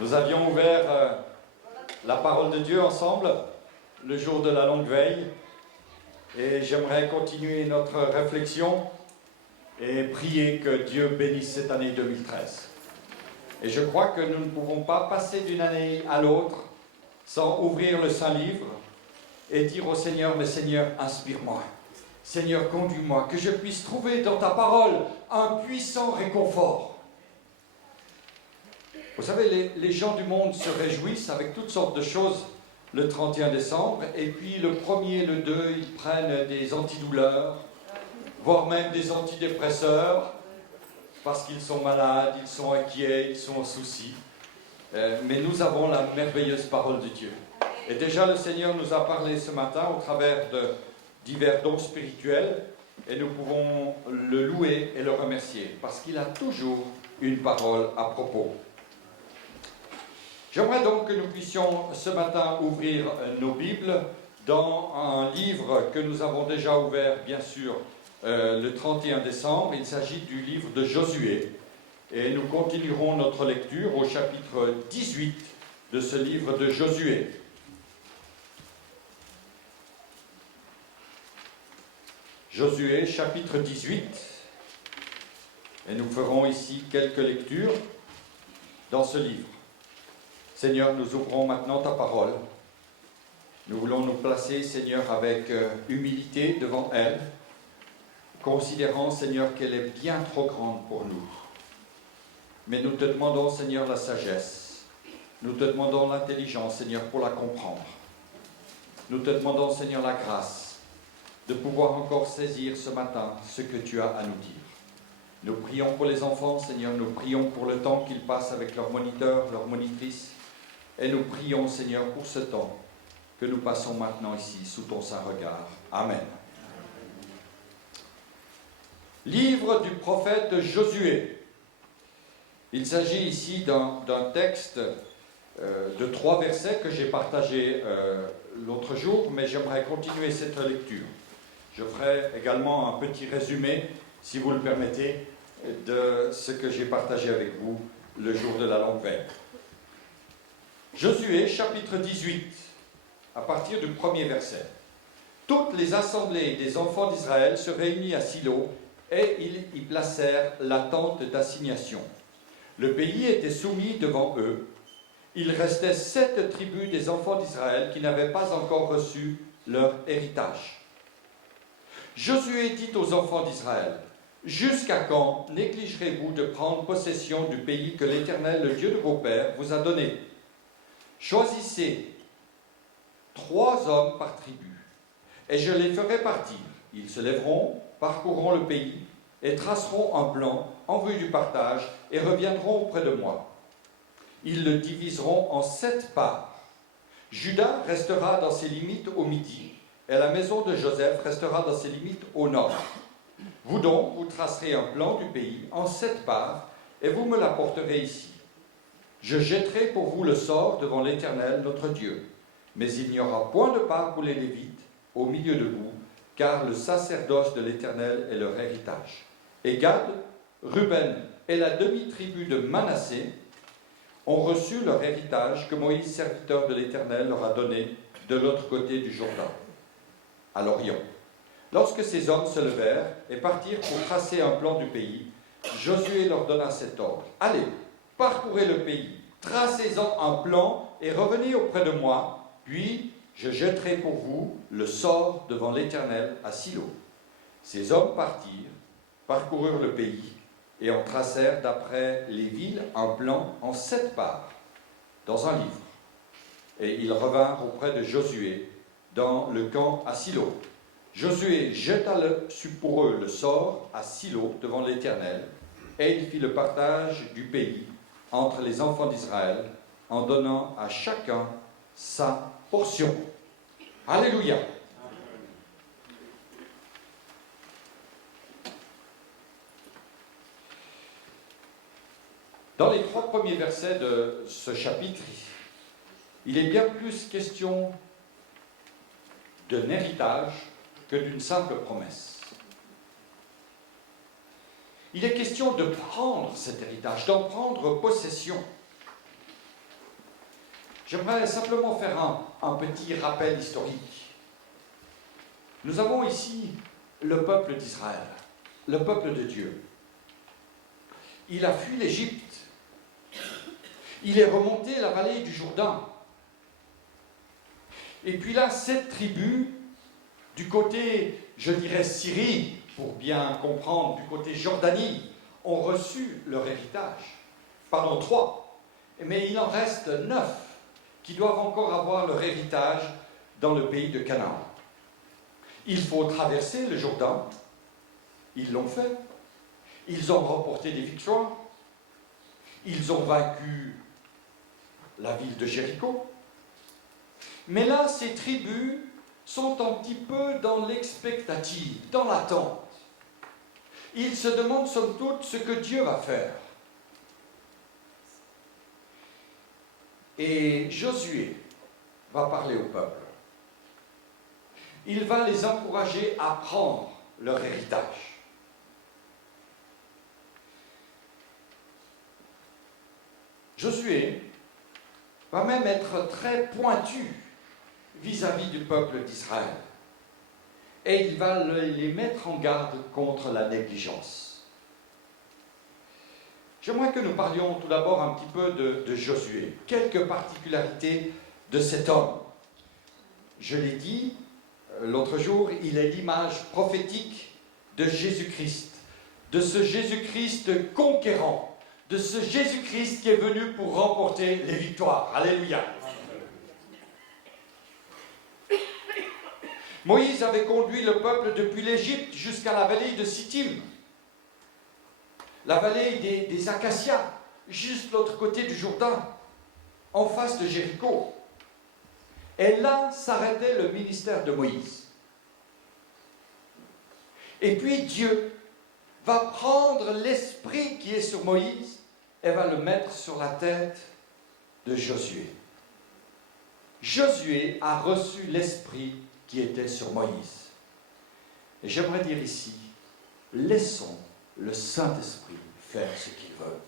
Nous avions ouvert la parole de Dieu ensemble le jour de la longue veille et j'aimerais continuer notre réflexion et prier que Dieu bénisse cette année 2013. Et je crois que nous ne pouvons pas passer d'une année à l'autre sans ouvrir le Saint-Livre et dire au Seigneur, mais Seigneur, inspire-moi. Seigneur, conduis-moi, que je puisse trouver dans ta parole un puissant réconfort. Vous savez, les gens du monde se réjouissent avec toutes sortes de choses le 31 décembre, et puis le 1er, le 2, ils prennent des antidouleurs, voire même des antidépresseurs, parce qu'ils sont malades, ils sont inquiets, ils sont en souci. Mais nous avons la merveilleuse parole de Dieu. Et déjà, le Seigneur nous a parlé ce matin au travers de divers dons spirituels, et nous pouvons le louer et le remercier, parce qu'il a toujours une parole à propos. J'aimerais donc que nous puissions ce matin ouvrir nos Bibles dans un livre que nous avons déjà ouvert, bien sûr, le 31 décembre. Il s'agit du livre de Josué. Et nous continuerons notre lecture au chapitre 18 de ce livre de Josué. Josué, chapitre 18. Et nous ferons ici quelques lectures dans ce livre. Seigneur, nous ouvrons maintenant ta parole. Nous voulons nous placer, Seigneur, avec humilité devant elle, considérant, Seigneur, qu'elle est bien trop grande pour nous. Mais nous te demandons, Seigneur, la sagesse. Nous te demandons l'intelligence, Seigneur, pour la comprendre. Nous te demandons, Seigneur, la grâce de pouvoir encore saisir ce matin ce que tu as à nous dire. Nous prions pour les enfants, Seigneur, nous prions pour le temps qu'ils passent avec leurs moniteurs, leurs monitrices. Et nous prions, Seigneur, pour ce temps que nous passons maintenant ici, sous ton saint regard. Amen. Livre du prophète Josué. Il s'agit ici d'un texte de 3 versets que j'ai partagé l'autre jour, mais j'aimerais continuer cette lecture. Je ferai également un petit résumé, si vous le permettez, de ce que j'ai partagé avec vous le jour de la longue veille. Josué, chapitre 18, à partir du 1er verset. Toutes les assemblées des enfants d'Israël se réunissent à Silo et ils y placèrent la tente d'assignation. Le pays était soumis devant eux. Il restait 7 tribus des enfants d'Israël qui n'avaient pas encore reçu leur héritage. Josué dit aux enfants d'Israël, « Jusqu'à quand négligerez-vous de prendre possession du pays que l'Éternel, le Dieu de vos pères, vous a donné ? Choisissez 3 hommes par tribu, et je les ferai partir. Ils se lèveront, parcourront le pays, et traceront un plan en vue du partage, et reviendront auprès de moi. Ils le diviseront en 7 parts. Juda restera dans ses limites au midi, et la maison de Joseph restera dans ses limites au nord. Vous donc, vous tracerez un plan du pays en 7 parts, et vous me l'apporterez ici. Je jetterai pour vous le sort devant l'Éternel, notre Dieu. Mais il n'y aura point de part pour les Lévites au milieu de vous, car le sacerdoce de l'Éternel est leur héritage. Et Gad, Ruben et la demi-tribu de Manassé ont reçu leur héritage que Moïse, serviteur de l'Éternel, leur a donné de l'autre côté du Jourdain, à l'Orient. Lorsque ces hommes se levèrent et partirent pour tracer un plan du pays, Josué leur donna cet ordre. « Allez, parcourez le pays, tracez-en un plan et revenez auprès de moi, puis je jetterai pour vous le sort devant l'Éternel à Silo. » Ces hommes partirent, parcoururent le pays et en tracèrent d'après les villes un plan en 7 parts, dans un livre. Et ils revinrent auprès de Josué dans le camp à Silo. Josué jeta pour eux le sort à Silo devant l'Éternel, et il fit le partage du pays entre les enfants d'Israël, en donnant à chacun sa portion. Alléluia. Dans les 3 premiers versets de ce chapitre, il est bien plus question d'un héritage que d'une simple promesse. Il est question de prendre cet héritage, d'en prendre possession. J'aimerais simplement faire un petit rappel historique. Nous avons ici le peuple d'Israël, le peuple de Dieu. Il a fui l'Égypte. Il est remonté la vallée du Jourdain. Et puis là, 7 tribus du côté, je dirais, Syrie, pour bien comprendre, du côté Jordanie, ont reçu leur héritage. Pardon, 3. Mais il en reste 9 qui doivent encore avoir leur héritage dans le pays de Canaan. Il faut traverser le Jourdain. Ils l'ont fait. Ils ont remporté des victoires. Ils ont vaincu la ville de Jéricho. Mais là, ces tribus sont un petit peu dans l'expectative, dans l'attente. Ils se demandent somme toute ce que Dieu va faire. Et Josué va parler au peuple. Il va les encourager à prendre leur héritage. Josué va même être très pointu vis-à-vis du peuple d'Israël. Et il va les mettre en garde contre la négligence. J'aimerais que nous parlions tout d'abord un petit peu de Josué. Quelques particularités de cet homme. Je l'ai dit l'autre jour, il est l'image prophétique de Jésus-Christ. De ce Jésus-Christ conquérant. De ce Jésus-Christ qui est venu pour remporter les victoires. Alléluia. Moïse avait conduit le peuple depuis l'Égypte jusqu'à la vallée de Sittim, la vallée des Acacias, juste l'autre côté du Jourdain, en face de Jéricho. Et là s'arrêtait le ministère de Moïse. Et puis Dieu va prendre l'esprit qui est sur Moïse et va le mettre sur la tête de Josué. Josué a reçu l'esprit qui était sur Moïse. Et j'aimerais dire ici, laissons le Saint-Esprit faire ce qu'il veut.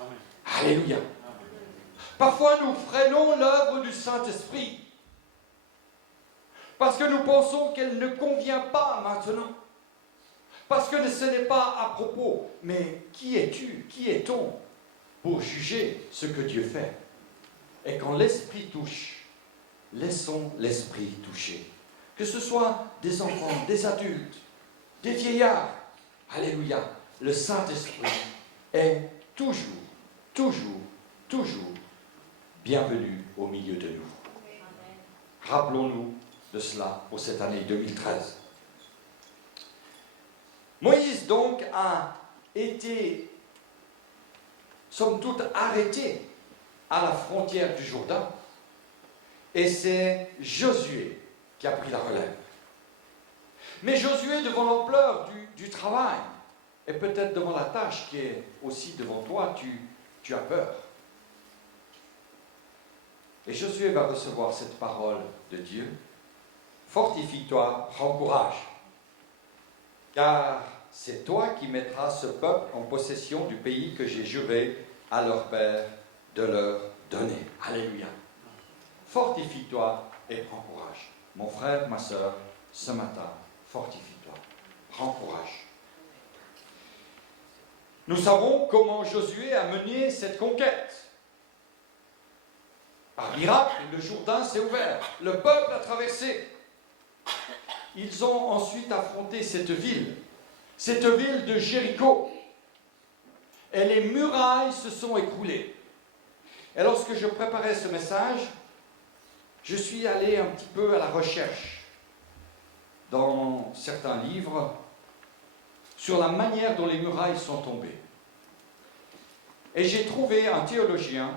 Amen. Alléluia. Amen. Parfois nous freinons l'œuvre du Saint-Esprit parce que nous pensons qu'elle ne convient pas maintenant. Parce que ce n'est pas à propos. Mais qui es-tu, qui est-on pour juger ce que Dieu fait? Et quand l'Esprit touche, laissons l'Esprit toucher. Que ce soit des enfants, des adultes, des vieillards. Alléluia. Le Saint-Esprit est toujours, toujours, toujours bienvenu au milieu de nous. Rappelons-nous de cela pour cette année 2013. Moïse donc a été, somme toute, arrêté à la frontière du Jourdain. Et c'est Josué qui a pris la relève. Mais Josué, devant l'ampleur du travail, et peut-être devant la tâche qui est aussi devant toi, tu as peur. Et Josué va recevoir cette parole de Dieu. Fortifie-toi, prends courage, car c'est toi qui mettras ce peuple en possession du pays que j'ai juré à leur père de leur donner. Alléluia. Fortifie-toi et prends courage. Mon frère, ma sœur, ce matin, fortifie-toi. Prends courage. Nous savons comment Josué a mené cette conquête. Par miracle, le Jourdain s'est ouvert. Le peuple a traversé. Ils ont ensuite affronté cette ville de Jéricho. Et les murailles se sont écroulées. Et lorsque je préparais ce message, je suis allé un petit peu à la recherche dans certains livres sur la manière dont les murailles sont tombées. Et j'ai trouvé un théologien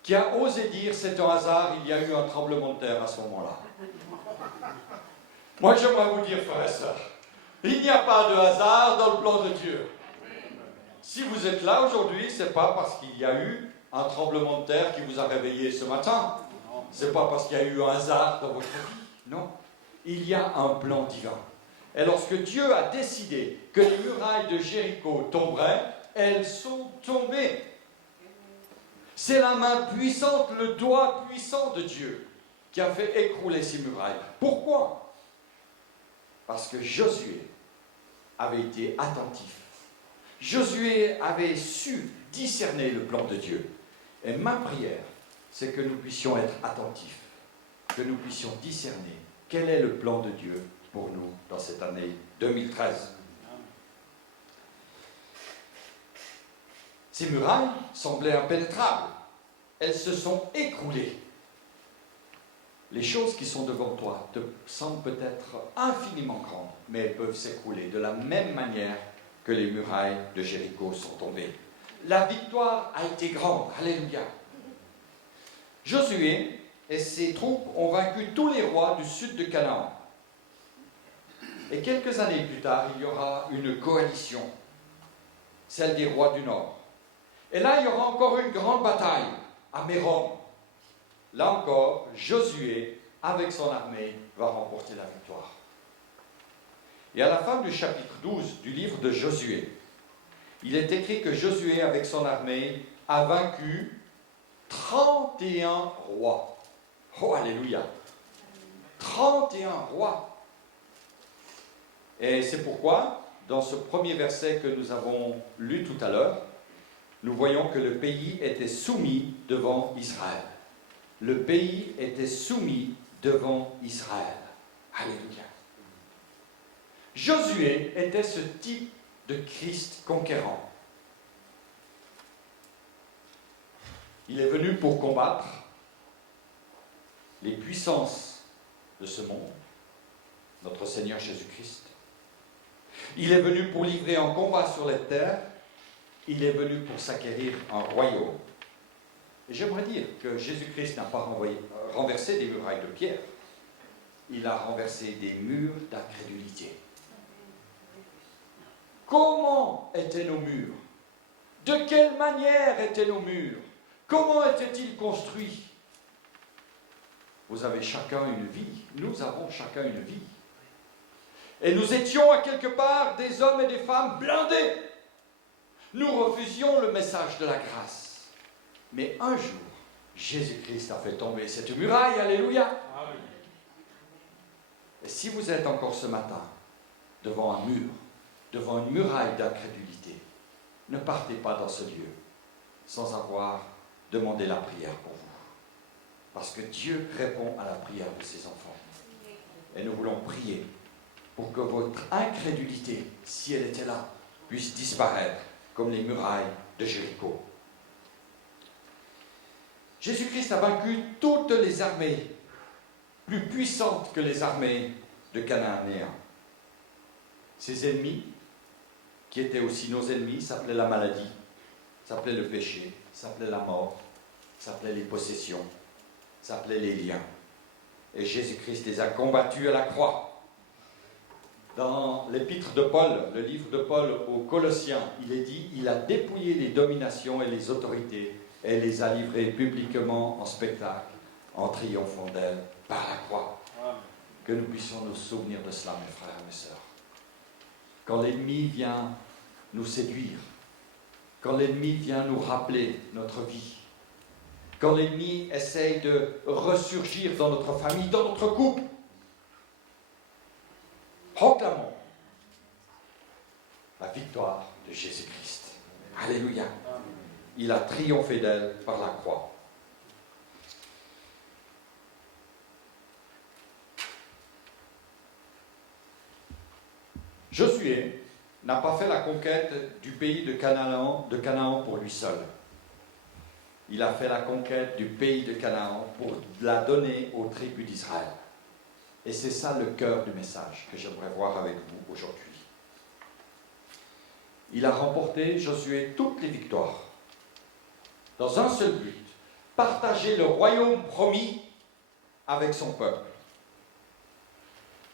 qui a osé dire c'est un hasard, il y a eu un tremblement de terre à ce moment-là. Moi, j'aimerais vous dire, frères et sœurs, il n'y a pas de hasard dans le plan de Dieu. Si vous êtes là aujourd'hui, ce n'est pas parce qu'il y a eu un tremblement de terre qui vous a réveillé ce matin. Ce n'est pas parce qu'il y a eu un hasard dans votre vie. Non. Il y a un plan divin. Et lorsque Dieu a décidé que les murailles de Jéricho tomberaient, elles sont tombées. C'est la main puissante, le doigt puissant de Dieu qui a fait écrouler ces murailles. Pourquoi? Parce que Josué avait été attentif. Josué avait su discerner le plan de Dieu. Et ma prière, c'est que nous puissions être attentifs, que nous puissions discerner quel est le plan de Dieu pour nous dans cette année 2013. Ces murailles semblaient impénétrables. Elles se sont écroulées. Les choses qui sont devant toi te semblent peut-être infiniment grandes, mais elles peuvent s'écrouler de la même manière que les murailles de Jéricho sont tombées. La victoire a été grande. Alléluia. Josué et ses troupes ont vaincu tous les rois du sud de Canaan. Et quelques années plus tard, il y aura une coalition, celle des rois du nord. Et là, il y aura encore une grande bataille à Mérom. Là encore, Josué, avec son armée, va remporter la victoire. Et à la fin du chapitre 12 du livre de Josué, il est écrit que Josué, avec son armée, a vaincu 31 rois. Oh, alléluia! 31 rois. Et c'est pourquoi, dans ce premier verset que nous avons lu tout à l'heure, nous voyons que le pays était soumis devant Israël. Le pays était soumis devant Israël. Alléluia. Josué était ce type de Christ conquérant. Il est venu pour combattre les puissances de ce monde, notre Seigneur Jésus-Christ. Il est venu pour livrer un combat sur les terres. Il est venu pour s'acquérir un royaume. Et j'aimerais dire que Jésus-Christ n'a pas renversé des murailles de pierre. Il a renversé des murs d'incrédulité. Comment étaient nos murs? De quelle manière étaient nos murs? Comment étaient-ils construits? Vous avez chacun une vie. Nous avons chacun une vie. Et nous étions à quelque part des hommes et des femmes blindés. Nous refusions le message de la grâce. Mais un jour, Jésus-Christ a fait tomber cette muraille. Alléluia. Amen. Et si vous êtes encore ce matin devant un mur, devant une muraille d'incrédulité, ne partez pas dans ce lieu sans avoir demandé la prière pour vous. Parce que Dieu répond à la prière de ses enfants. Et nous voulons prier pour que votre incrédulité, si elle était là, puisse disparaître comme les murailles de Jéricho. Jésus-Christ a vaincu toutes les armées, plus puissantes que les armées de Cananéens. Ses ennemis, qui étaient aussi nos ennemis, s'appelaient la maladie, s'appelaient le péché, s'appelaient la mort, s'appelaient les possessions, s'appelaient les liens. Et Jésus-Christ les a combattus à la croix. Dans l'épître de Paul, le livre de Paul aux Colossiens, il est dit, il a dépouillé les dominations et les autorités et les a livrées publiquement en spectacle, en triomphant d'elles par la croix. Que nous puissions nous souvenir de cela, mes frères et mes sœurs. Quand l'ennemi vient nous séduire, quand l'ennemi vient nous rappeler notre vie, quand l'ennemi essaye de ressurgir dans notre famille, dans notre couple, proclamons la victoire de Jésus-Christ. Alléluia. Il a triomphé d'elle par la croix. Josué n'a pas fait la conquête du pays de Canaan pour lui seul. Il a fait la conquête du pays de Canaan pour la donner aux tribus d'Israël. Et c'est ça le cœur du message que j'aimerais voir avec vous aujourd'hui. Il a remporté, Josué, toutes les victoires. Dans un seul but, partager le royaume promis avec son peuple.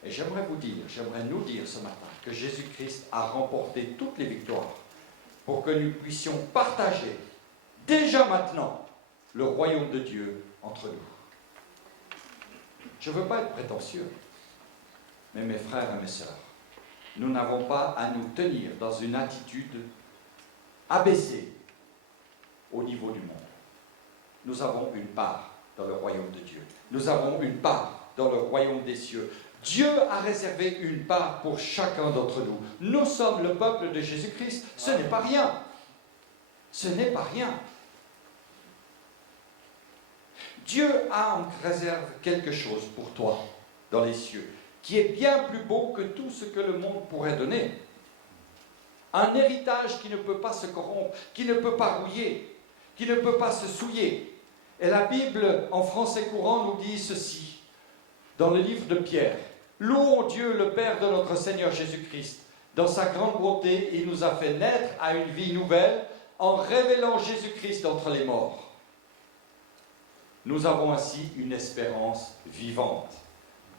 Et j'aimerais nous dire ce matin que Jésus-Christ a remporté toutes les victoires pour que nous puissions partager déjà maintenant le royaume de Dieu entre nous. Je ne veux pas être prétentieux, mais mes frères et mes sœurs, nous n'avons pas à nous tenir dans une attitude abaissée au niveau du monde. nous avons une part dans le royaume de Dieu. Nous avons une part dans le royaume des cieux. Dieu a réservé une part pour chacun d'entre nous. Nous sommes le peuple de Jésus-Christ. Ce n'est pas rien. Ce n'est pas rien. Dieu a en réserve quelque chose pour toi dans les cieux, qui est bien plus beau que tout ce que le monde pourrait donner. Un héritage qui ne peut pas se corrompre, qui ne peut pas rouiller, qui ne peut pas se souiller. Et la Bible, en français courant, nous dit ceci, dans le livre de Pierre. « Louons Dieu, le Père de notre Seigneur Jésus-Christ. Dans sa grande bonté, il nous a fait naître à une vie nouvelle en révélant Jésus-Christ d'entre les morts. Nous avons ainsi une espérance vivante,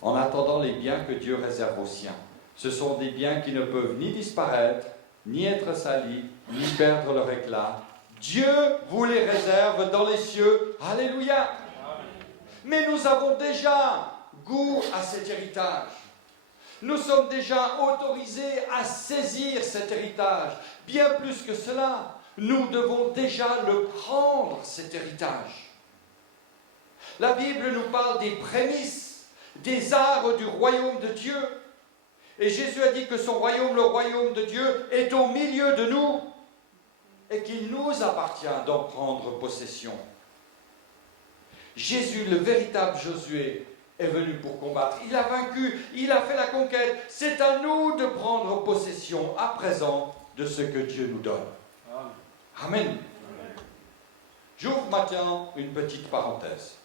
en attendant les biens que Dieu réserve aux siens. Ce sont des biens qui ne peuvent ni disparaître, ni être salis, ni perdre leur éclat. Dieu vous les réserve dans les cieux. Alléluia! Mais nous avons déjà goût à cet héritage. Nous sommes déjà autorisés à saisir cet héritage. Bien plus que cela, nous devons déjà le prendre, cet héritage. La Bible nous parle des prémices, des arts du royaume de Dieu. Et Jésus a dit que son royaume, le royaume de Dieu, est au milieu de nous et qu'il nous appartient d'en prendre possession. Jésus, le véritable Josué, est venu pour combattre. Il a vaincu, il a fait la conquête. C'est à nous de prendre possession à présent de ce que Dieu nous donne. Amen. J'ouvre maintenant une petite parenthèse.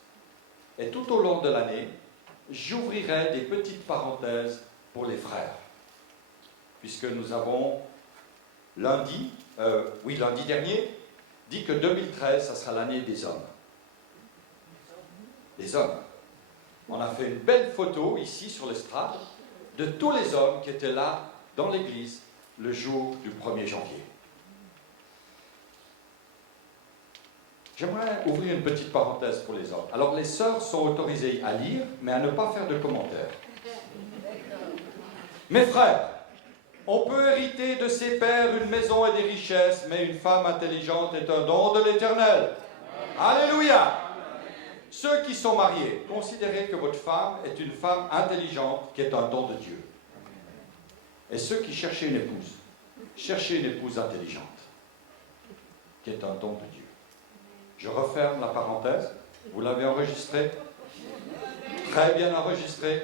Et tout au long de l'année, j'ouvrirai des petites parenthèses pour les frères. Puisque nous avons lundi dernier, dit que 2013, ça sera l'année des hommes. Les hommes. On a fait une belle photo ici sur l'estrade de tous les hommes qui étaient là dans l'église le jour du 1er janvier. J'aimerais ouvrir une petite parenthèse pour les hommes. Alors les sœurs sont autorisées à lire, mais à ne pas faire de commentaires. Mes frères, on peut hériter de ses pères une maison et des richesses, mais une femme intelligente est un don de l'Éternel. Alléluia! Ceux qui sont mariés, considérez que votre femme est une femme intelligente qui est un don de Dieu. Et ceux qui cherchent une épouse, cherchez une épouse intelligente qui est un don de Dieu. Je referme la parenthèse. Vous l'avez enregistré? Très bien enregistré.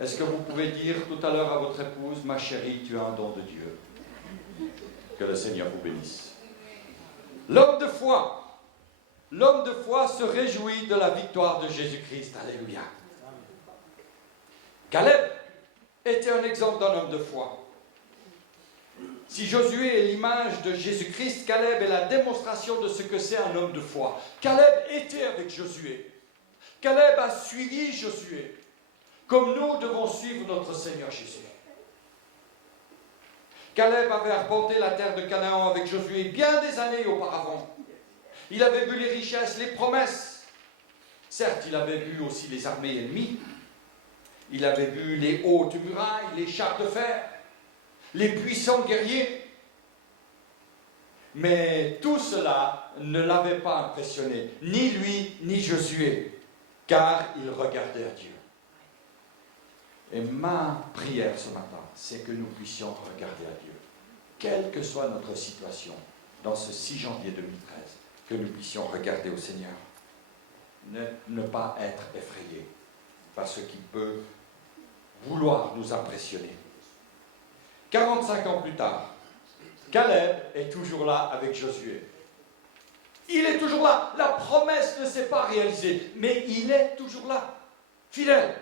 Est-ce que vous pouvez dire tout à l'heure à votre épouse, ma chérie, tu as un don de Dieu? Que le Seigneur vous bénisse. L'homme de foi. L'homme de foi se réjouit de la victoire de Jésus-Christ. Alléluia. Caleb était un exemple d'un homme de foi. Si Josué est l'image de Jésus-Christ, Caleb est la démonstration de ce que c'est un homme de foi. Caleb était avec Josué. Caleb a suivi Josué, comme nous devons suivre notre Seigneur Jésus. Caleb avait arpenté la terre de Canaan avec Josué bien des années auparavant. Il avait vu les richesses, les promesses. Certes, il avait vu aussi les armées ennemies. Il avait vu les hautes murailles, les chars de fer, les puissants guerriers. Mais tout cela ne l'avait pas impressionné, ni lui, ni Josué, car il regardait à Dieu. Et ma prière ce matin, c'est que nous puissions regarder à Dieu, quelle que soit notre situation, dans ce 6 janvier 2013, que nous puissions regarder au Seigneur. Ne pas être effrayés par ce qui peut vouloir nous impressionner. 45 ans plus tard, Caleb est toujours là avec Josué. Il est toujours là. La promesse ne s'est pas réalisée, mais il est toujours là, fidèle.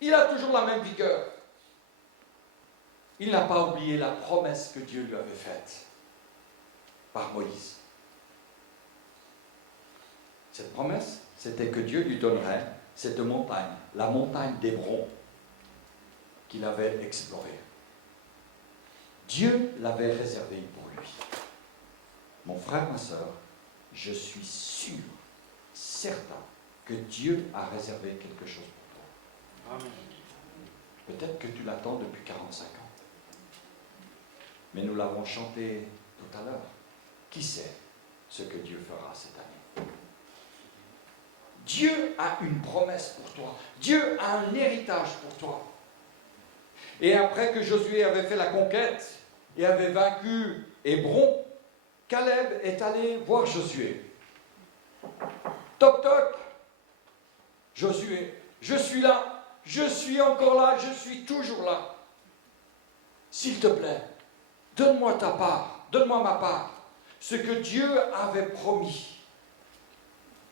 Il a toujours la même vigueur. Il n'a pas oublié la promesse que Dieu lui avait faite par Moïse. Cette promesse, c'était que Dieu lui donnerait cette montagne, la montagne d'Hébron, qu'il avait explorée. Dieu l'avait réservée pour lui. Mon frère, ma soeur, je suis sûr, certain, que Dieu a réservé quelque chose pour toi. Amen. Peut-être que tu l'attends depuis 45 ans. Mais nous l'avons chanté tout à l'heure. Qui sait ce que Dieu fera cette année. Dieu a une promesse pour toi. Dieu a un héritage pour toi. Et après que Josué avait fait la conquête et avait vaincu Hébron, Caleb est allé voir Josué. Toc toc, Josué, je suis là, je suis encore là, je suis toujours là. S'il te plaît, donne-moi ta part, donne-moi ma part. Ce que Dieu avait promis,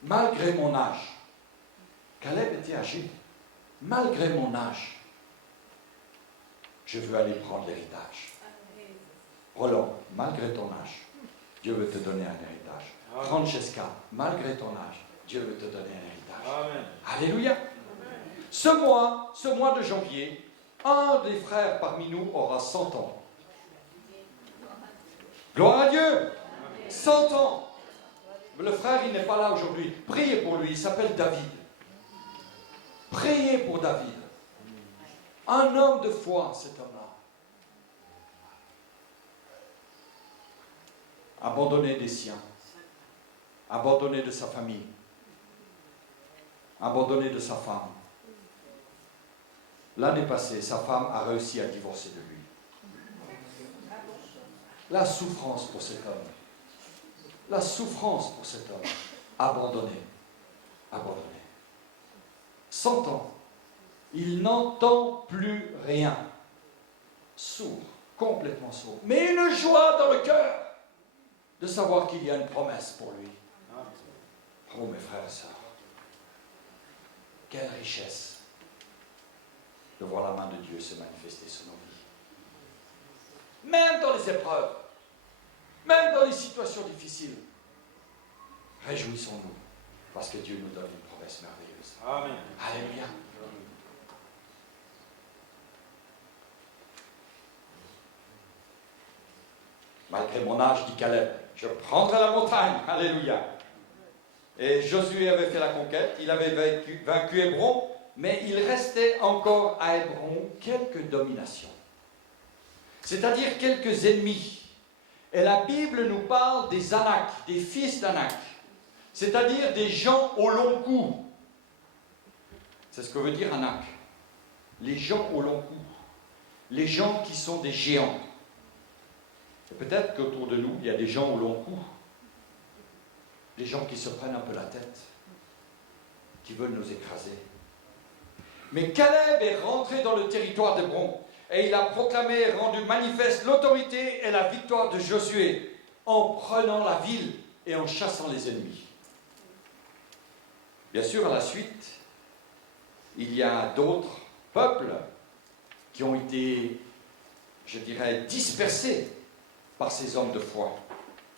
malgré mon âge. Caleb était âgé. Malgré mon âge, je veux aller prendre l'héritage. Roland, malgré ton âge, Dieu veut te donner un héritage. Amen. Francesca, malgré ton âge, Dieu veut te donner un héritage. Amen. Alléluia. Ce mois de janvier, un des frères parmi nous aura 100 ans. Gloire à Dieu. 100 ans. Le frère, il n'est pas là aujourd'hui. Priez pour lui, il s'appelle David. Priez pour David. Un homme de foi, cet homme-là. Abandonné des siens. Abandonné de sa famille. Abandonné de sa femme. L'année passée, sa femme a réussi à divorcer de lui. La souffrance pour cet homme. La souffrance pour cet homme. Abandonné. Abandonné. 100 ans. Il n'entend plus rien. Sourd. Complètement sourd. Mais une joie dans le cœur de savoir qu'il y a une promesse pour lui. Oh mes frères et sœurs. Quelle richesse de voir la main de Dieu se manifester sur nos vies. Même dans les épreuves, même dans les situations difficiles, réjouissons-nous, parce que Dieu nous donne une promesse merveilleuse. Amen. Alléluia. Malgré mon âge, dit Caleb, je prendrai la montagne. Alléluia. Et Josué avait fait la conquête, il avait vaincu Hébron, mais il restait encore à Hébron quelques dominations. C'est-à-dire quelques ennemis. Et la Bible nous parle des Anak, des fils d'Anak. C'est-à-dire des gens au long cou. C'est ce que veut dire Anak. Les gens au long cou. Les gens qui sont des géants. Et peut-être qu'autour de nous, il y a des gens au long cou. Des gens qui se prennent un peu la tête. Qui veulent nous écraser. Mais Caleb est rentré dans le territoire d'Hébron. Et il a proclamé et rendu manifeste l'autorité et la victoire de Josué en prenant la ville et en chassant les ennemis. Bien sûr, à la suite, il y a d'autres peuples qui ont été, je dirais, dispersés par ces hommes de foi.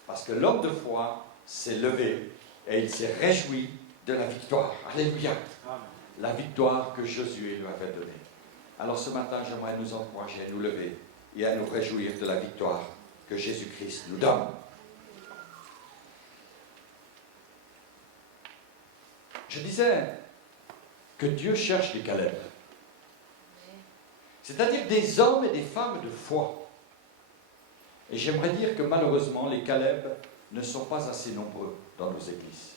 Parce que l'homme de foi s'est levé et il s'est réjoui de la victoire. Alléluia. Amen. La victoire que Josué lui avait donnée. Alors ce matin, j'aimerais nous encourager à nous lever et à nous réjouir de la victoire que Jésus-Christ nous donne. Je disais que Dieu cherche les Caleb. C'est-à-dire des hommes et des femmes de foi. Et j'aimerais dire que malheureusement, les Caleb ne sont pas assez nombreux dans nos églises.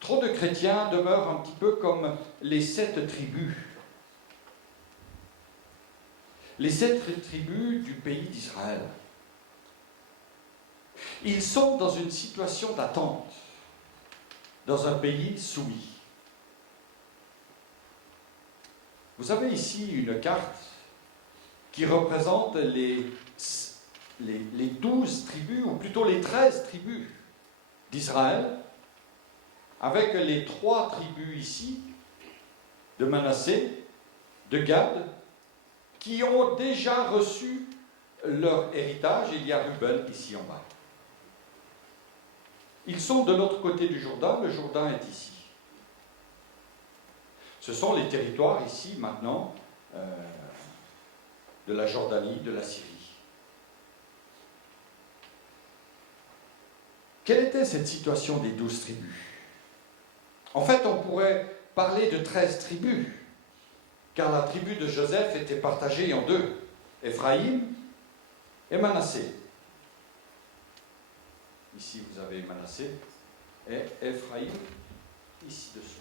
Trop de chrétiens demeurent un petit peu comme les 7 tribus. Les 7 tribus du pays d'Israël. Ils sont dans une situation d'attente, dans un pays soumis. Vous avez ici une carte qui représente les 12 tribus, ou plutôt les 13 tribus d'Israël, avec les 3 tribus ici, de Manassé, de Gad, qui ont déjà reçu leur héritage. Il y a Ruben ici en bas. Ils sont de l'autre côté du Jourdain, le Jourdain est ici. Ce sont les territoires ici, maintenant, de la Jordanie, de la Syrie. Quelle était cette situation des 12 tribus ? En fait, on pourrait parler de 13 tribus, car la tribu de Joseph était partagée en 2, Éphraïm et Manassé. ici vous avez Manassé, et Ephraïm, ici dessous.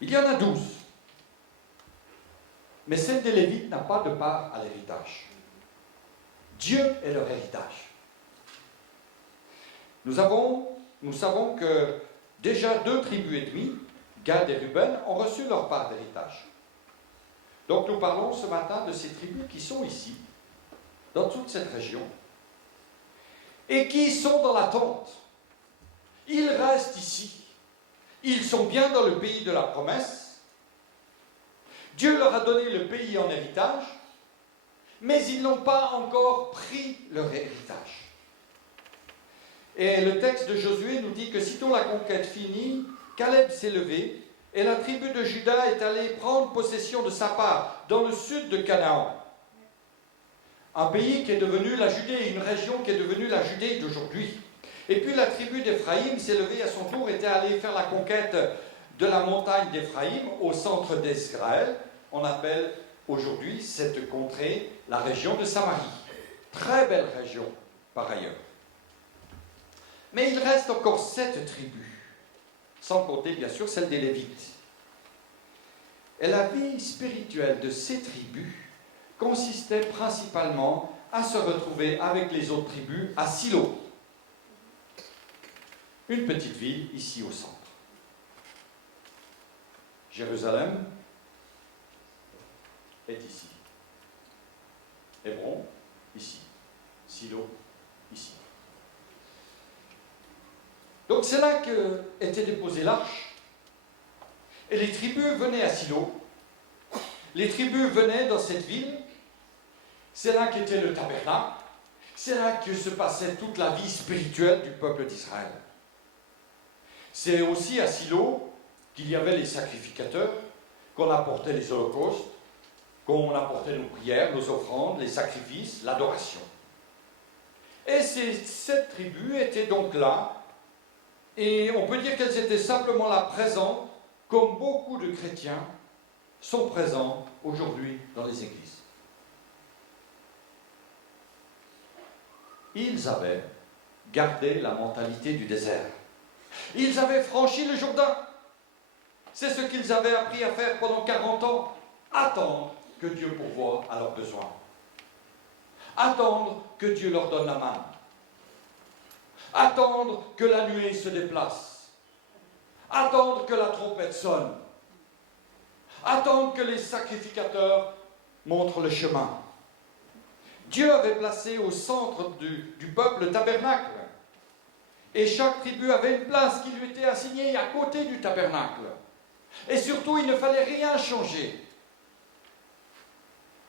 Il y en a 12. Mais celle des Lévites n'a pas de part à l'héritage. Dieu est leur héritage. Nous savons que déjà 2 tribus et demie, Gad et Ruben, ont reçu leur part d'héritage. Donc nous parlons ce matin de ces tribus qui sont ici, dans toute cette région, et qui sont dans l'attente. Ils restent ici. Ils sont bien dans le pays de la promesse. Dieu leur a donné le pays en héritage, mais ils n'ont pas encore pris leur héritage. Et le texte de Josué nous dit que sitôt la conquête finie, Caleb s'est levé et la tribu de Juda est allée prendre possession de sa part dans le sud de Canaan. Un pays qui est devenu la Judée, une région qui est devenue la Judée d'aujourd'hui. Et puis la tribu d'Éphraïm s'est levée à son tour, était allée faire la conquête de la montagne d'Éphraïm au centre d'Israël. On appelle aujourd'hui cette contrée la région de Samarie. Très belle région par ailleurs. Mais il reste encore 7 tribus, sans compter bien sûr celle des Lévites. Et la vie spirituelle de ces tribus consistait principalement à se retrouver avec les autres tribus à Silo, une petite ville ici au centre. Jérusalem est ici. Hébron, ici. Silo, ici. Donc c'est là qu'était déposée l'arche. Et les tribus venaient à Silo. Les tribus venaient dans cette ville. C'est là qu'était le tabernacle. C'est là que se passait toute la vie spirituelle du peuple d'Israël. C'est aussi à Silo qu'il y avait les sacrificateurs, qu'on apportait les holocaustes, qu'on apportait nos prières, nos offrandes, les sacrifices, l'adoration. Et ces 7 tribus étaient donc là, et on peut dire qu'elles étaient simplement là présentes, comme beaucoup de chrétiens sont présents aujourd'hui dans les églises. Ils avaient gardé la mentalité du désert. Ils avaient franchi le Jourdain. C'est ce qu'ils avaient appris à faire pendant 40 ans. Attendre que Dieu pourvoie à leurs besoins. Attendre que Dieu leur donne la main. Attendre que la nuée se déplace. Attendre que la trompette sonne. Attendre que les sacrificateurs montrent le chemin. Dieu avait placé au centre du peuple le tabernacle. Et chaque tribu avait une place qui lui était assignée à côté du tabernacle. Et surtout, il ne fallait rien changer.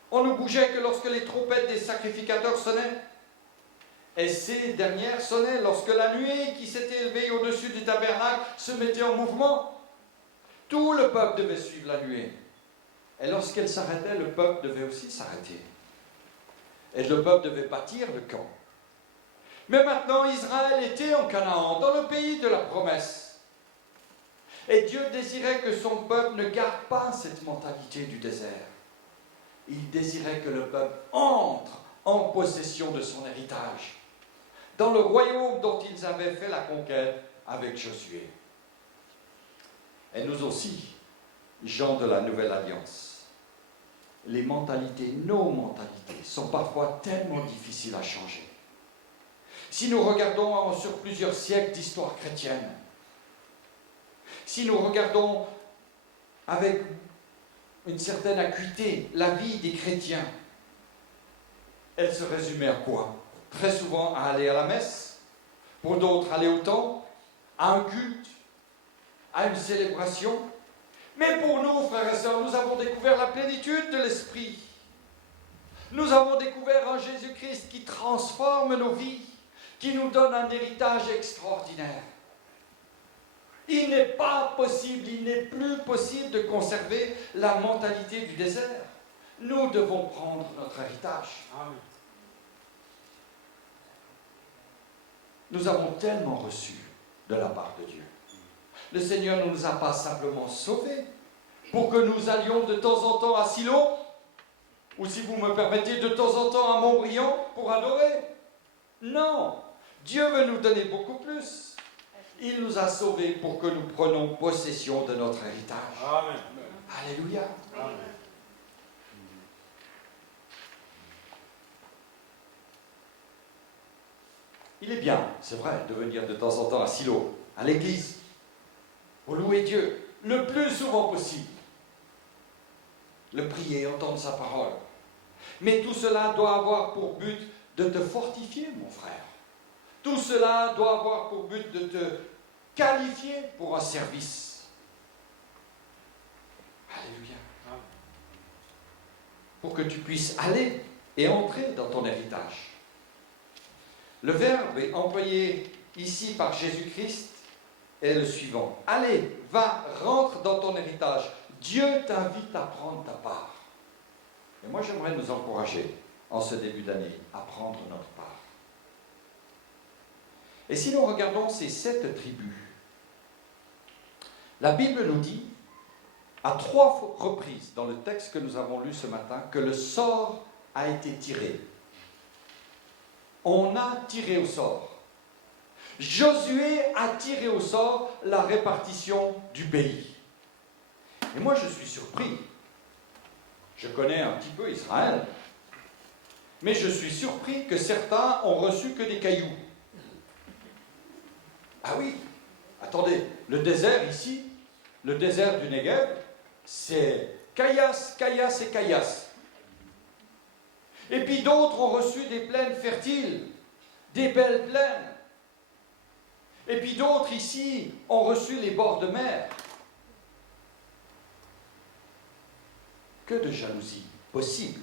On ne bougeait que lorsque les trompettes des sacrificateurs sonnaient. Et ces dernières sonnaient lorsque la nuée qui s'était élevée au-dessus du tabernacle se mettait en mouvement. Tout le peuple devait suivre la nuée. Et lorsqu'elle s'arrêtait, le peuple devait aussi s'arrêter. Et le peuple devait bâtir le camp. Mais maintenant, Israël était en Canaan, dans le pays de la promesse. Et Dieu désirait que son peuple ne garde pas cette mentalité du désert. Il désirait que le peuple entre en possession de son héritage, dans le royaume dont ils avaient fait la conquête avec Josué. Et nous aussi, gens de la Nouvelle Alliance, les mentalités, nos mentalités, sont parfois tellement difficiles à changer. Si nous regardons sur plusieurs siècles d'histoire chrétienne, si nous regardons avec une certaine acuité la vie des chrétiens, elle se résumait à quoi? Très souvent à aller à la messe, pour d'autres aller au temple, à un culte, à une célébration. Mais pour nous, frères et sœurs, nous avons découvert la plénitude de l'Esprit. Nous avons découvert un Jésus-Christ qui transforme nos vies, qui nous donne un héritage extraordinaire. Il n'est pas possible, il n'est plus possible de conserver la mentalité du désert. Nous devons prendre notre héritage. Amen. Nous avons tellement reçu de la part de Dieu. Le Seigneur ne nous a pas simplement sauvés pour que nous allions de temps en temps à Silo, Ou si vous me permettiez de temps en temps un Montbriand pour adorer. Non, Dieu veut nous donner beaucoup plus. Il nous a sauvés pour que nous prenions possession de notre héritage. Amen. Alléluia. Amen. Il est bien, c'est vrai, de venir de temps en temps à Silo, à l'église, pour louer Dieu, le plus souvent possible. Le prier, entendre sa parole. Mais tout cela doit avoir pour but de te fortifier, mon frère. Tout cela doit avoir pour but de te qualifier pour un service. Alléluia. Pour que tu puisses aller et entrer dans ton héritage. Le verbe employé ici par Jésus-Christ est le suivant. Allez, va, rentre dans ton héritage. Dieu t'invite à prendre ta part. Et moi, j'aimerais nous encourager en ce début d'année à prendre notre part. Et si nous regardons ces 7 tribus, la Bible nous dit à 3 reprises dans le texte que nous avons lu ce matin que le sort a été tiré. On a tiré au sort. Josué a tiré au sort la répartition du pays. Et moi, je suis surpris. Je connais un petit peu Israël, mais je suis surpris que certains ont reçu que des cailloux. Ah oui, attendez, le désert ici, le désert du Negev, c'est caillasse, caillasse et caillasse. Et puis d'autres ont reçu des plaines fertiles, des belles plaines. Et puis d'autres ici ont reçu les bords de mer. Que de jalousie possible.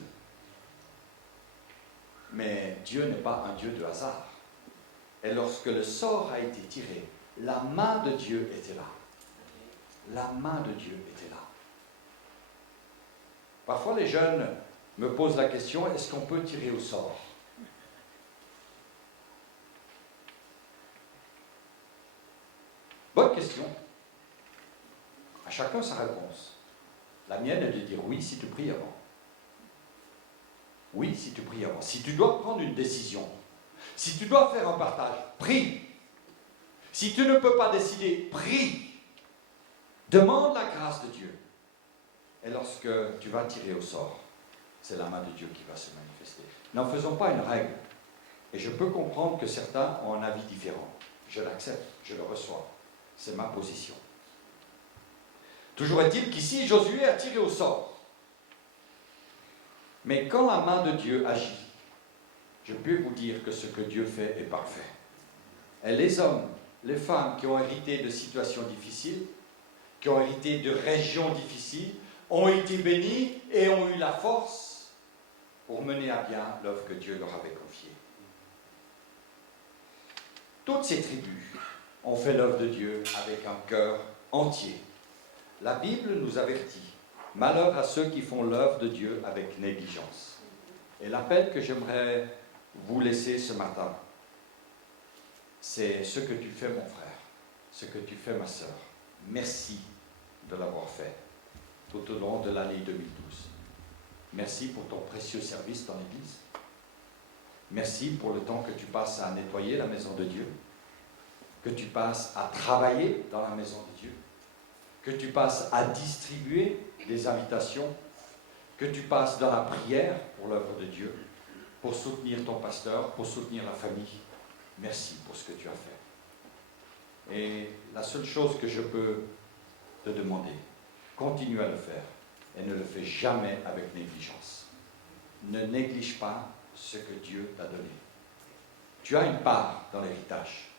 Mais Dieu n'est pas un Dieu de hasard. Et lorsque le sort a été tiré, la main de Dieu était là. La main de Dieu était là. Parfois les jeunes me posent la question, est-ce qu'on peut tirer au sort? Bonne question. À chacun sa réponse. La mienne est de dire oui si tu pries avant. Oui si tu pries avant. Si tu dois prendre une décision, si tu dois faire un partage, prie. Si tu ne peux pas décider, prie. Demande la grâce de Dieu. Et lorsque tu vas tirer au sort, c'est la main de Dieu qui va se manifester. N'en faisons pas une règle. Et je peux comprendre que certains ont un avis différent. Je l'accepte, je le reçois. C'est ma position. Toujours est-il qu'ici, Josué a tiré au sort. Mais quand la main de Dieu agit, je peux vous dire que ce que Dieu fait est parfait. Et les hommes, les femmes qui ont hérité de situations difficiles, qui ont hérité de régions difficiles, ont été bénis et ont eu la force pour mener à bien l'œuvre que Dieu leur avait confiée. Toutes ces tribus ont fait l'œuvre de Dieu avec un cœur entier. La Bible nous avertit, malheur à ceux qui font l'œuvre de Dieu avec négligence. Et l'appel que j'aimerais vous laisser ce matin, c'est ce que tu fais mon frère, ce que tu fais ma sœur. Merci de l'avoir fait tout au long de l'année 2012. Merci pour ton précieux service dans l'Église. Merci pour le temps que tu passes à nettoyer la maison de Dieu, que tu passes à travailler dans la maison de Dieu, que tu passes à distribuer des invitations, que tu passes dans la prière pour l'œuvre de Dieu, pour soutenir ton pasteur, pour soutenir la famille. Merci pour ce que tu as fait. Et la seule chose que je peux te demander, continue à le faire et ne le fais jamais avec négligence. Ne néglige pas ce que Dieu t'a donné. Tu as une part dans l'héritage.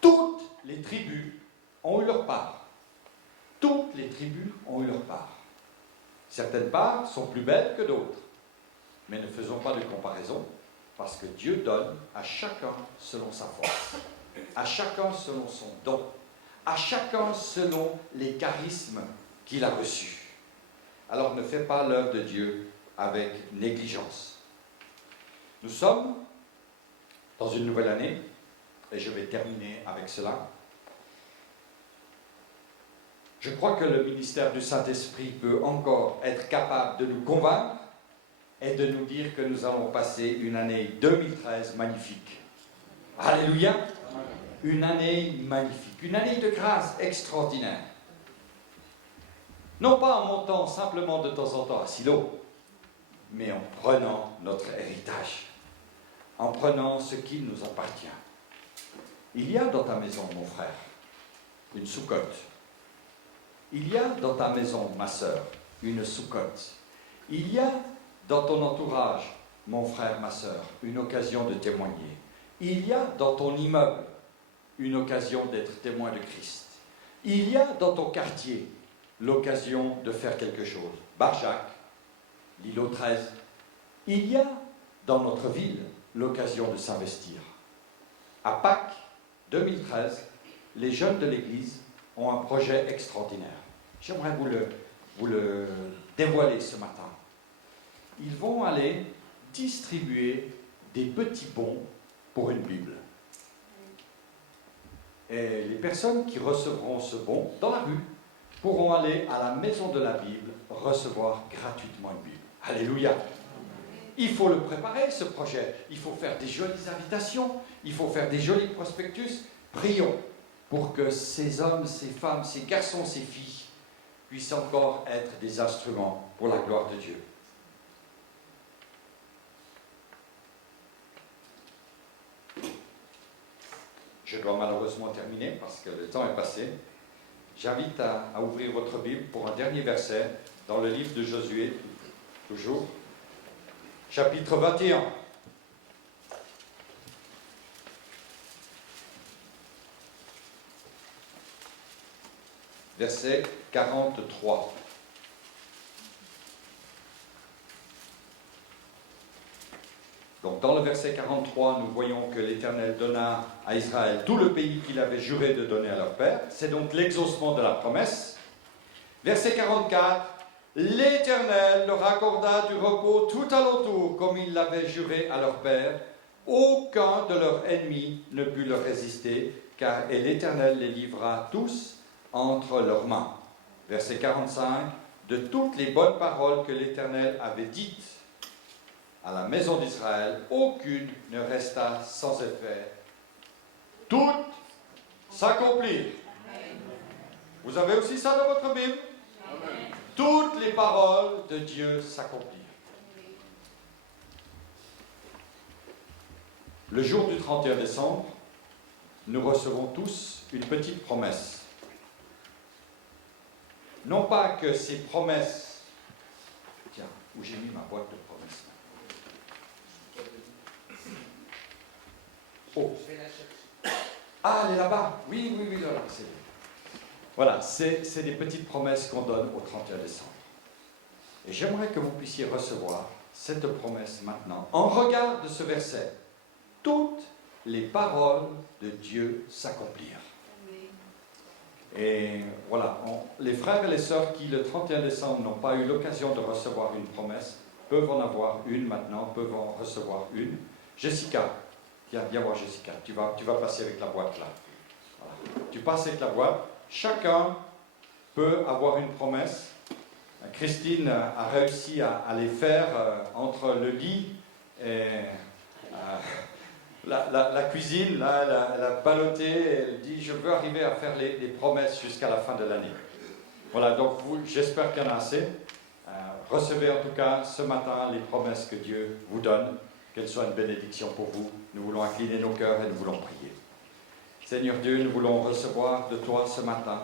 Toutes les tribus ont eu leur part. Toutes les tribus ont eu leur part. Certaines parts sont plus belles que d'autres. Mais ne faisons pas de comparaison, parce que Dieu donne à chacun selon sa force, à chacun selon son don, à chacun selon les charismes qu'il a reçus. Alors ne fais pas l'œuvre de Dieu avec négligence. Nous sommes dans une nouvelle année, et je vais terminer avec cela. Je crois que le ministère du Saint-Esprit peut encore être capable de nous convaincre et de nous dire que nous allons passer une année 2013 magnifique. Alléluia! Une année magnifique, une année de grâce extraordinaire. Non pas en montant simplement de temps en temps à Silo, mais en prenant notre héritage, en prenant ce qui nous appartient. Il y a dans ta maison, mon frère, une soucotte. Il y a dans ta maison, ma sœur, une soucotte. Il y a dans ton entourage, mon frère, ma sœur, une occasion de témoigner. Il y a dans ton immeuble une occasion d'être témoin de Christ. Il y a dans ton quartier l'occasion de faire quelque chose. Barjac, l'îlot 13. Il y a dans notre ville l'occasion de s'investir. À Pâques 2013, les jeunes de l'Église ont un projet extraordinaire. J'aimerais vous le dévoiler ce matin. Ils vont aller distribuer des petits bons pour une Bible. Et les personnes qui recevront ce bon dans la rue pourront aller à la maison de la Bible recevoir gratuitement une Bible. Alléluia! Il faut le préparer, ce projet. Il faut faire des jolies invitations, il faut faire des jolis prospectus. Prions pour que ces hommes, ces femmes, ces garçons, ces filles puissent encore être des instruments pour la gloire de Dieu. Je dois malheureusement terminer parce que le temps est passé. J'invite à ouvrir votre Bible pour un dernier verset dans le livre de Josué, toujours, chapitre 21. Verset 43. Donc dans le verset 43, nous voyons que l'Éternel donna à Israël tout le pays qu'il avait juré de donner à leur père. C'est donc l'exaucement de la promesse. Verset 44, l'Éternel leur accorda du repos tout alentour, comme il l'avait juré à leur père. Aucun de leurs ennemis ne put leur résister, car l'Éternel les livra tous entre leurs mains. Verset 45, de toutes les bonnes paroles que l'Éternel avait dites à la maison d'Israël, aucune ne resta sans effet. Toutes s'accomplirent. Vous avez aussi ça dans votre Bible? Amen. Toutes les paroles de Dieu s'accomplirent. Le jour du 31 décembre, nous recevons tous une petite promesse. Non pas que ces promesses... Tiens, où j'ai mis ma boîte de promesses? Oh. Ah, elle est là-bas. Oui, là, c'est... Voilà, c'est des petites promesses qu'on donne au 31 décembre. Et j'aimerais que vous puissiez recevoir cette promesse maintenant, en regard de ce verset. Toutes les paroles de Dieu s'accomplirent. Et voilà, les frères et les sœurs qui, le 31 décembre, n'ont pas eu l'occasion de recevoir une promesse, peuvent en avoir une maintenant, peuvent en recevoir une. Jessica, viens voir Jessica, tu vas passer avec la boîte là. Voilà. Tu passes avec la boîte. Chacun peut avoir une promesse. Christine a réussi à les faire entre le lit et la cuisine. Là, elle a ballotté, elle dit je veux arriver à faire les promesses jusqu'à la fin de l'année. Voilà, donc j'espère qu'il y en a assez. Recevez en tout cas ce matin les promesses que Dieu vous donne, qu'elles soient une bénédiction pour vous. Nous voulons incliner nos cœurs et nous voulons prier. Seigneur Dieu, nous voulons recevoir de toi ce matin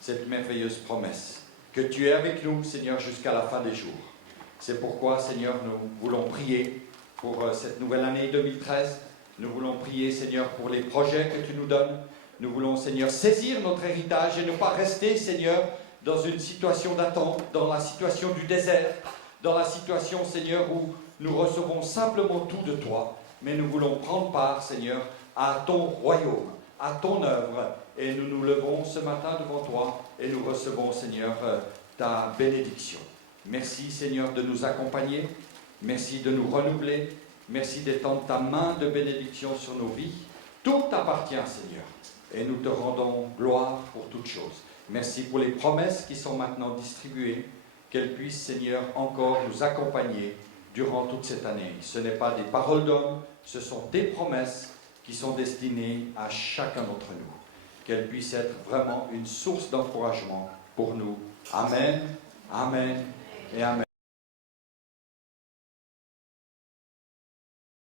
cette merveilleuse promesse, que tu es avec nous, Seigneur, jusqu'à la fin des jours. C'est pourquoi, Seigneur, nous voulons prier pour cette nouvelle année 2013. Nous voulons prier, Seigneur, pour les projets que tu nous donnes. Nous voulons, Seigneur, saisir notre héritage et ne pas rester, Seigneur, dans une situation d'attente, dans la situation du désert, dans la situation, Seigneur, où nous recevons simplement tout de toi, mais nous voulons prendre part, Seigneur, à ton royaume, à ton œuvre, et nous nous levons ce matin devant toi et nous recevons, Seigneur, ta bénédiction. Merci, Seigneur, de nous accompagner, merci de nous renouveler, merci d'étendre ta main de bénédiction sur nos vies. Tout t'appartient, Seigneur, et nous te rendons gloire pour toutes choses. Merci pour les promesses qui sont maintenant distribuées, qu'elles puissent, Seigneur, encore nous accompagner durant toute cette année. Ce n'est pas des paroles d'hommes, ce sont des promesses qui sont destinées à chacun d'entre nous. Qu'elles puissent être vraiment une source d'encouragement pour nous. Amen, amen et amen.